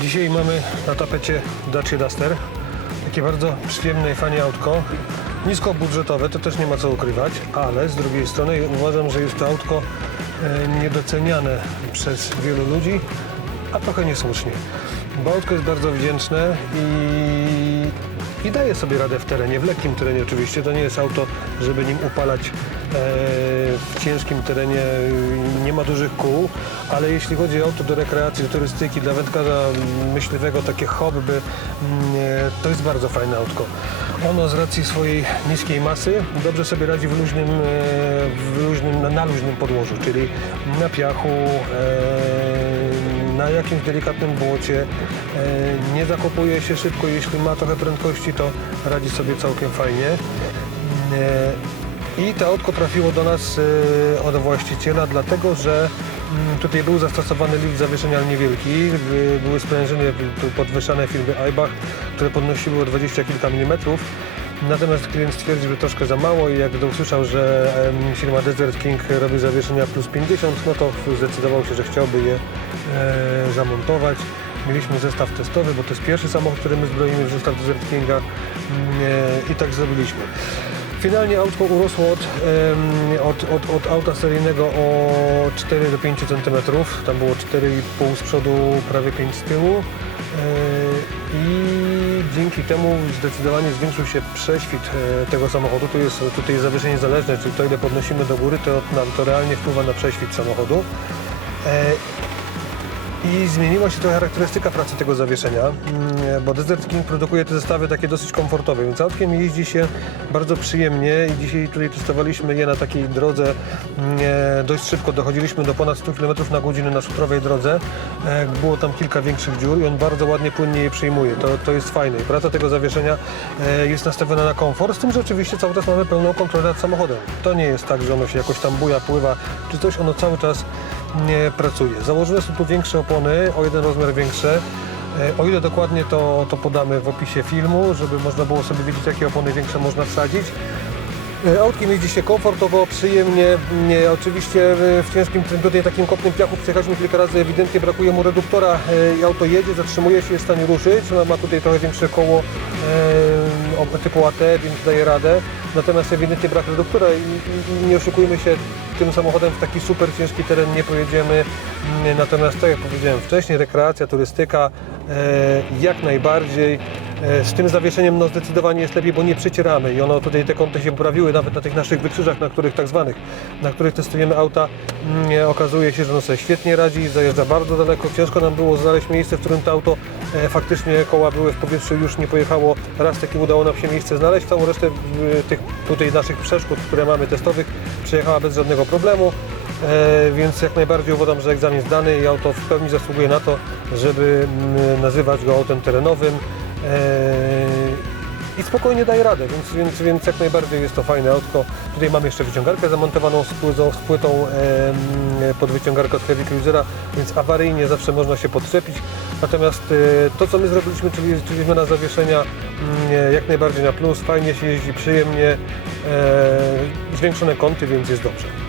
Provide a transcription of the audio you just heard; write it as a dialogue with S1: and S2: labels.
S1: Dzisiaj mamy na tapecie Dacia Duster. Takie bardzo przyjemne i fajne autko. Niskobudżetowe, to też nie ma co ukrywać, ale z drugiej strony uważam, że jest to autko e, niedoceniane przez wielu ludzi, a trochę niesłusznie. Bo autko jest bardzo wdzięczne i, i daje sobie radę w terenie, w lekkim terenie oczywiście. To nie jest auto, żeby nim upalać e, w ciężkim terenie, nie ma dużych kół, ale jeśli chodzi o auto do rekreacji, do turystyki, dla wędkarza myśliwego, takie hobby, e, to jest bardzo fajne autko. Ono z racji swojej niskiej masy dobrze sobie radzi w luźnym, e, w luźnym na, na luźnym podłożu, czyli na piachu, e, na jakimś delikatnym błocie. E, Nie zakopuje się szybko, jeśli ma trochę prędkości, to radzi sobie całkiem fajnie. E, I to autko trafiło do nas e, od właściciela, dlatego że mm, tutaj był zastosowany lift zawieszenia niewielki, by- były sprężyny podwyższane firmy Eibach, które podnosiły o 20 kilka milimetrów. Natomiast klient stwierdził, że troszkę za mało i jak usłyszał, że firma Desert King robi zawieszenia plus 50, no to zdecydował się, że chciałby je e, zamontować. Mieliśmy zestaw testowy, bo to jest pierwszy samochód, który my zbroimy w zestaw Desert Kinga mm, e, i tak zrobiliśmy. Finalnie autko urosło od, od, od, od auta seryjnego o 4 do 5 cm. Tam było 4,5 z przodu, prawie 5 z tyłu. Dzięki temu zdecydowanie zwiększył się prześwit e, tego samochodu. Tu jest tutaj jest zawieszenie zależne, czyli to ile podnosimy do góry, to to realnie wpływa na prześwit samochodu. E, i zmieniła się trochę charakterystyka pracy tego zawieszenia, mm, bo Desert King produkuje te zestawy takie dosyć komfortowe, więc autkiem jeździ się bardzo przyjemnie i dzisiaj tutaj testowaliśmy je na takiej drodze mm, e, dość szybko, dochodziliśmy do ponad 100 km na godzinę na szutrowej drodze. E, Było tam kilka większych dziur i on bardzo ładnie, płynnie je przyjmuje. To, to jest fajne i praca tego zawieszenia e, jest nastawiona na komfort, z tym, że oczywiście cały czas mamy pełną kontrolę nad samochodem. To nie jest tak, że ono się jakoś tam buja, pływa, czy coś, ono cały czas pracuje. Założyłem sobie tu większe opony, o jeden rozmiar większe. E, O ile dokładnie to, to podamy w opisie filmu, żeby można było sobie wiedzieć, jakie opony większe można wsadzić. E, Autkiem jeździ się komfortowo, przyjemnie. Nie, oczywiście w ciężkim tutaj takim kopnym piachu przejechaliśmy kilka razy, ewidentnie brakuje mu reduktora e, i auto jedzie, zatrzymuje się, jest w stanie ruszyć. Ona ma tutaj trochę większe koło typu AT, więc daje radę. Natomiast ewidentnie brak reduktora i, i, nie oszukujmy się, tym samochodem w taki super ciężki teren nie pojedziemy. Mm, Natomiast tak jak powiedziałem wcześniej, rekreacja, turystyka e, jak najbardziej. E, Z tym zawieszeniem no, zdecydowanie jest lepiej, bo nie przecieramy i ono tutaj te kąty się poprawiły nawet na tych naszych wykrzyżach, na których tak zwanych, na których testujemy auta. Mm, Okazuje się, że ono sobie świetnie radzi, zajeżdża bardzo daleko. Ciężko nam było znaleźć miejsce, w którym to auto e, faktycznie koła były w powietrzu, już nie pojechało. Raz takim udało nam się miejsce znaleźć, całą resztę e, tych tutaj naszych przeszkód, które mamy testowych, przejechała bez żadnego problemu. E, więc jak najbardziej uważam, że egzamin zdany i auto w pełni zasługuje na to, żeby mm, nazywać go autem terenowym. E, I spokojnie daje radę, więc, więc, więc jak najbardziej jest to fajne autko. Tutaj mamy jeszcze wyciągarkę zamontowaną z, płytą, z płytą em, pod wyciągarkę od Heavy Cruisera, więc awaryjnie zawsze można się podczepić. Natomiast e, to co my zrobiliśmy, czyli, czyli zmiana zawieszenia mm, jak najbardziej na plus, fajnie się jeździ, przyjemnie, e, zwiększone kąty, więc jest dobrze.